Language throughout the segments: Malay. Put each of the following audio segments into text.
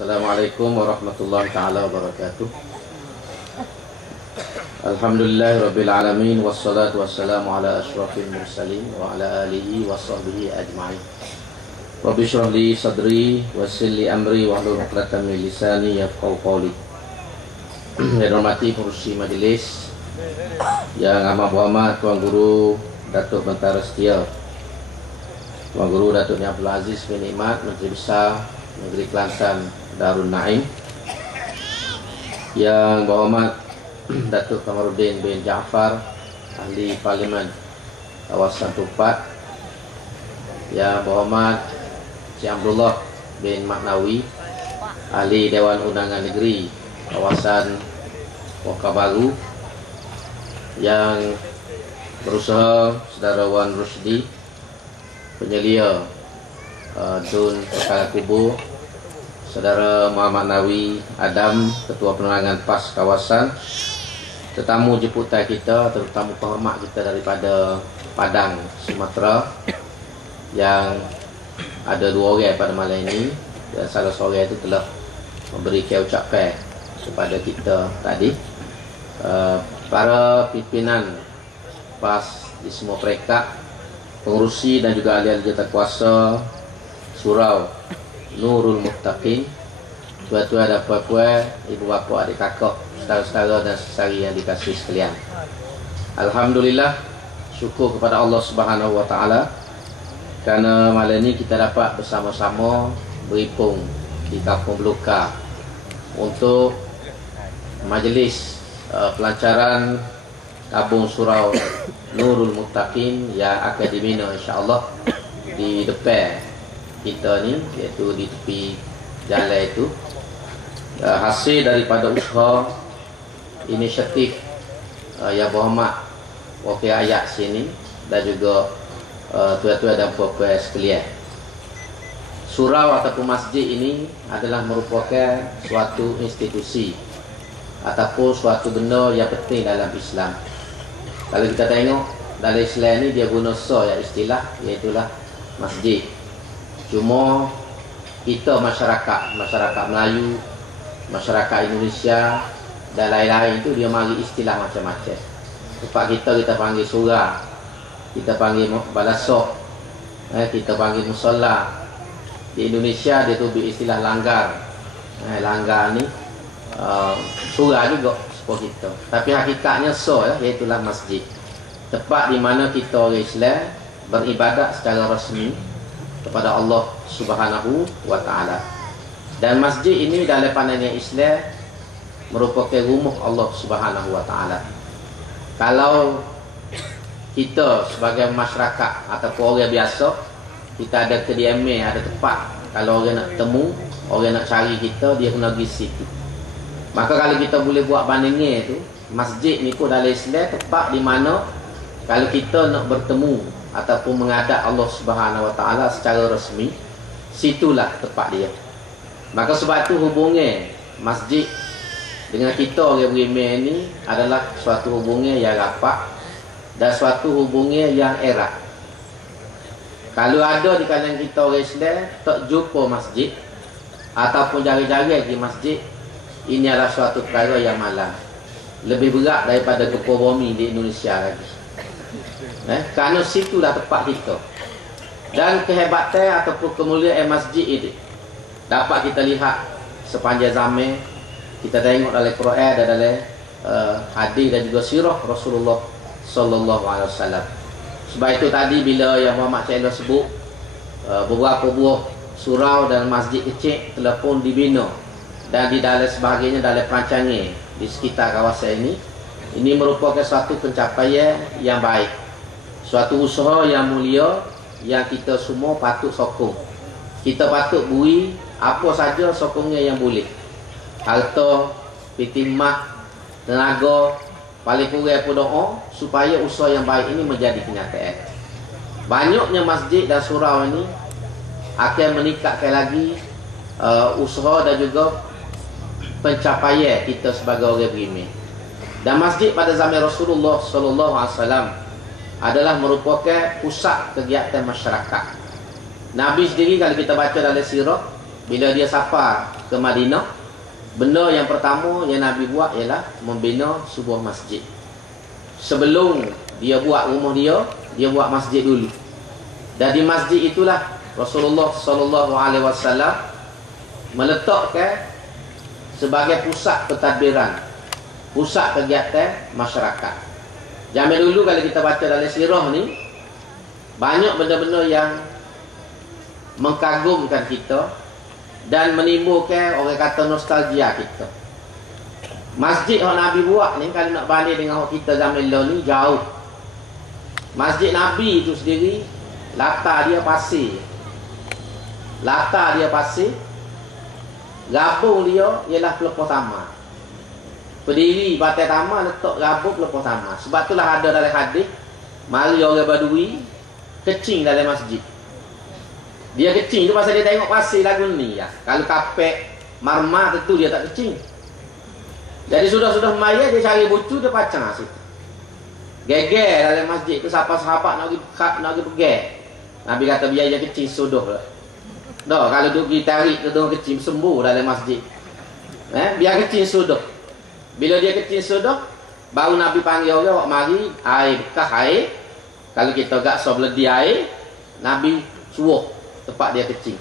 Assalamualaikum warahmatullahi taala wabarakatuh. Alhamdulillah rabbil alamin wassalatu wassalamu ala asyrafil mursalin wa ala alihi wa sahbihi ajma'in. Rabbi shrah li sadri wa yassir li amri wahlul 'uqdatam min lisani yafqahu qawli. Yang hormati pengurusi majelis yang amat berhormat Tuan Guru Datuk Bentara Setia, Tuan Guru Datuk Ni Abdul Aziz bin Imat, Menteri Besar Negeri Kelantan Darul Naim, yang berhormat Datuk Kamarudin bin Jaafar, Ahli Parlimen Kawasan Tupat, yang berhormat Cik Abdullah bin Maknawi, Ahli Dewan Undangan Negeri Kawasan Waka Baru, yang berusaha Saudara Wan Rusdi, penyelia Dun Perkara Kubur, Saudara Muhammad Nawi Adam, Ketua Penerangan PAS Kawasan, tetamu jemputan kita, terutama penghormat kita daripada Padang, Sumatera, yang ada dua orang pada malam ini, dan salah seorang itu telah memberikan ucapan kepada kita tadi. Para pimpinan PAS di semua peringkat, pengurusi dan juga ahli-ahli jawatankuasa Surau Nurul Muttaqin, tuan-tuan dan puan-puan, ibu bapa, adik kakak, saudara-saudara dan sesari yang dikasihi sekalian. Alhamdulillah, syukur kepada Allah Subhanahu wa taala kerana malam ini kita dapat bersama-sama berhimpun di Kampung Belukar untuk majlis pelancaran tabung surau Nurul Muttaqin yang akan dibina insya-Allah di depan kita ni, iaitu di tepi jalan itu, hasil daripada usaha inisiatif yang berhormat wakil ayat sini dan juga tuan-tuan dan puan-puan sekalian. Surau ataupun masjid ini adalah merupakan suatu institusi ataupun suatu benda yang penting dalam Islam. Kalau kita tengok dalam Islam ni, dia guna istilah iaitulah masjid. Cuma kita masyarakat Melayu, masyarakat Indonesia dan lain-lain itu dia mari istilah macam-macam. Tempat kita panggil surau, kita panggil balasok, kita panggil musola. Di Indonesia dia tu beristilah langgar. Langgar ni surau juga seperti kita. Tapi hakikatnya iaitulah masjid. Tempat di mana kita orang Islam beribadat secara rasmi kepada Allah Subhanahu wa taala. Dan masjid ini dalam pandangan Islam merupakan rumah Allah Subhanahu wa taala. Kalau kita sebagai masyarakat ataupun orang biasa, kita ada kediaman, ada tempat, kalau orang nak temu, orang nak cari kita, dia kena pergi situ. Maka kalau kita boleh buat bandingan tu, masjid ni pun dalam Islam tempat di mana kalau kita nak bertemu ataupun menghadap Allah Subhanahu wa taala secara rasmi, situlah tempat dia. Maka sebab itu hubungan masjid dengan kita orang beriman ni adalah suatu hubungan yang rapat dan suatu hubungan yang erat. Kalau ada di kalangan kita orang Islam tak jumpa masjid ataupun jari-jari di masjid, ini adalah suatu perkara yang malang, lebih berat daripada gempa bumi di Indonesia lagi. Kerana situlah tempat kita. Dan kehebatan ataupun kemuliaan masjid ini dapat kita lihat sepanjang zaman. Kita tengok dalam Quran dan dalam hadis dan juga sirah Rasulullah sallallahu alaihi wasallam. Sebab itu tadi bila yang Muhammad Cahaya sebut, beberapa buah surau dan masjid kecil telah pun dibina, dan di dalam sebagainya dalam perancangan di sekitar kawasan ini. Ini merupakan suatu pencapaian yang baik, suatu usaha yang mulia yang kita semua patut sokong. Kita patut beri apa saja sokongnya yang boleh, harta, khidmat, tenaga, paling kurang pun doa supaya usaha yang baik ini menjadi kenyataan. Banyaknya masjid dan surau ini akan meningkatkan lagi usaha dan juga pencapaian kita sebagai orang beriman. Dan masjid pada zaman Rasulullah sallallahu alaihi wasallam adalah merupakan pusat kegiatan masyarakat. Nabi sendiri kalau kita baca dalam sirah, bila dia safar ke Madinah, benda yang pertama yang Nabi buat ialah membina sebuah masjid. Sebelum dia buat rumah dia buat masjid dulu. Dan di masjid itulah Rasulullah sallallahu alaihi wasallam meletakkan sebagai pusat pentadbiran, pusat kegiatan masyarakat. Zaman dulu kalau kita baca dalam sirah ni, banyak benda-benda yang mengkagumkan kita dan menimbulkan orang kata nostalgia kita. Masjid yang Nabi buat ni kalau nak banding dengan kita zaman ni jauh. Masjid Nabi itu sendiri latar dia pasir. Latar dia pasir. Gabung dia ialah pelepah taman. Pendiri batai taman letak gabung pelepah taman. Sebab itulah ada dalam hadis, mari orang Badui kecing dalam masjid. Dia kecing tu pasal dia tengok pasir lagu ni ya. Kalau kapek marmar tentu dia tak kecing. Jadi sudah-sudah maya dia cari bucu, dia pacang situ. Geger dalam masjid tu, siapa sahabat nak pergi pergi. Nabi kata biar dia kecing sudah lah. Dah kalau duk pergi tarik ke tengok kecing sembuh dalam masjid. Biar kecing sudah. Bila dia kecing sudah, baru Nabi panggil orang, awak mari air bekas air. Kalau kita gak sebelah air, Nabi suruh tempat dia kecing.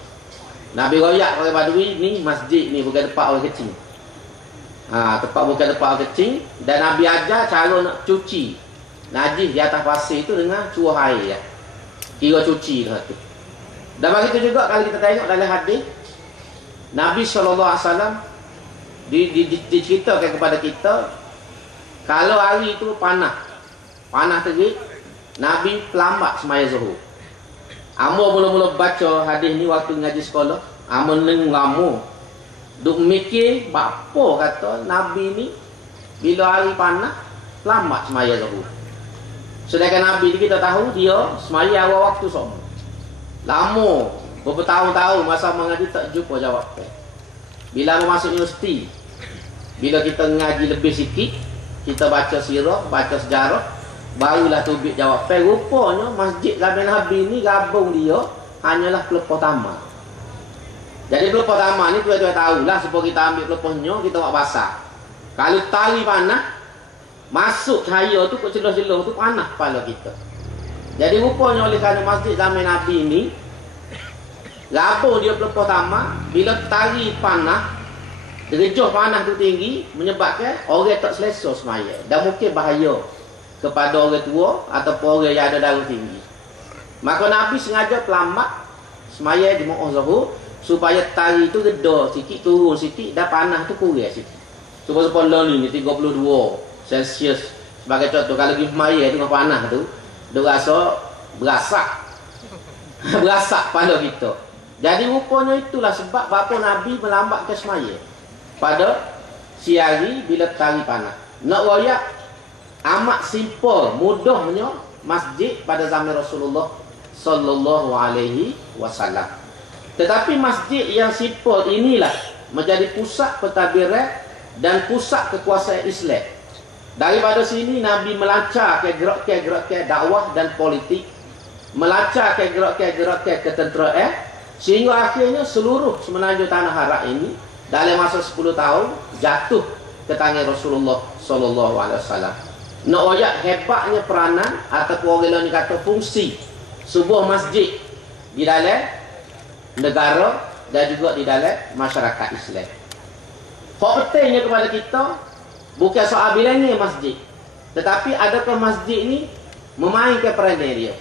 Nabi royak orang Badui ni masjid ni bukan tempat orang kecing. Tempat bukan tempat orang kecing. Dan Nabi ajar cara nak cuci najis di atas pasir itu dengan curah air ya. Kira cuci lah tu. Dan begitu juga kalau kita tengok dalam hadis, Nabi SAW diceritakan kepada kita, kalau hari itu panas terik, Nabi pelambat semaya zuhur. Amo mula-mula baca hadis ni waktu ngaji sekolah, amo neng lama duk mikir apa kata Nabi ni bila hari panas pelambat semaya zuhur. Sedangkan Nabi ni kita tahu dia semaya awal waktu semua. Lama, beberapa tahun-tahun masa mengaji tak jumpa jawab. Bila masuk universiti, bila kita ngaji lebih sikit, kita baca sirah, baca sejarah, barulah tubik jawab. Rupanya masjid zaman Nabi ni gabung dia hanyalah pelepah taman. Jadi pelepah taman ni tuan-tuan tahulah, supaya kita ambil pelepahnya, kita buat basah. Kalau tali panas, masuk cahaya tu ke celah-celah tu panas kepala kita. Jadi rupanya oleh kerana masjid zaman Nabi ni gabung dia pelepah taman, bila tali panas, derajah panas tu tinggi, menyebabkan orang tak selesa semaya dan mungkin bahaya kepada orang tua ataupun orang yang ada darah tinggi. Maka Nabi sengaja pelambat semaya di Jemaah Zuhur supaya tali tu reda sikit, turun sikit dan panas tu kurang sikit. Supaya ni 32 Celsius sebagai contoh. Kalau pergi semaya tu dengan panas tu, dia rasa berasak berasak pada kita. Jadi rupanya itulah sebab bapa Nabi melambatkan semaya pada siang bila tari panas. Nak royak amat simple, mudahnya masjid pada zaman Rasulullah sallallahu alaihi wasallam. Tetapi masjid yang simple inilah menjadi pusat pentadbiran dan pusat kekuasaan Islam. Daripada sini Nabi melancarkan gerakan dakwah dan politik, melancarkan gerakan ketenteraan, sehingga akhirnya seluruh semenanjung tanah Arab ini dalam masa 10 tahun jatuh ke tangan Rasulullah sallallahu alaihi wasallam. Nak royak hebatnya peranan ataupun orang lain kata fungsi sebuah masjid di dalam negara dan juga di dalam masyarakat Islam. Hak pentingnya kepada kita bukan soal bilangnya masjid, tetapi adakah masjid ini memainkan peranan dia?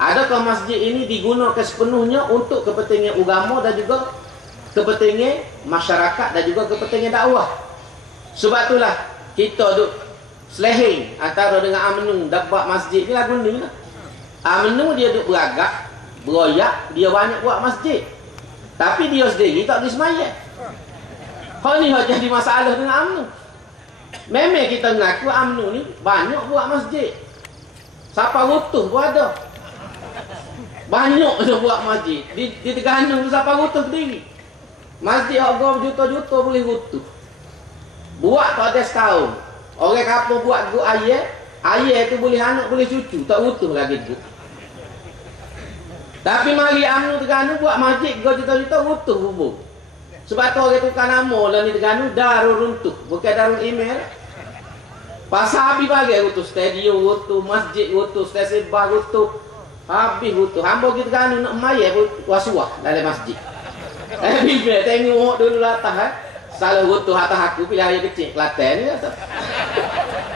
Adakah masjid ini digunakan sepenuhnya untuk kepentingan agama dan juga kepentingan masyarakat dan juga kepentingan dakwah? Sebab itulah kita duk selehing antara dengan UMNO dan buat masjid ni lagu ni lah. UMNO dia duk beragak, beroyak, dia banyak buat masjid, tapi dia sendiri tak pergi sembahyang. Hal ni hak jadi masalah dengan UMNO. Memang kita mengaku UMNO ni banyak buat masjid, siapa rutuh pun ada. Banyak dia buat masjid di Terengganu tu, siapa rutuh berdiri. Masjid harga berjuta-juta boleh rutuh. Buat tak ada setahun. Orang kampung buat gua ayah tu boleh anak boleh cucu, tak rutuh lagi tu. Tapi mari UMNO Terengganu buat masjid gua juta-juta rutuh hubung. Sebab tu orang tukar nama lah ni Terengganu Darul Runtuh, bukan Darul Email. Pasal habis bagi rutuh, stadium rutuh, masjid rutuh, stesen bar rutuh, habis rutuh. Hamba kita Terengganu nak mayat wasuah dalam masjid. Bimbel tengok dulu atas salah rutuh atas aku bila ayah kecil Kelantan ni.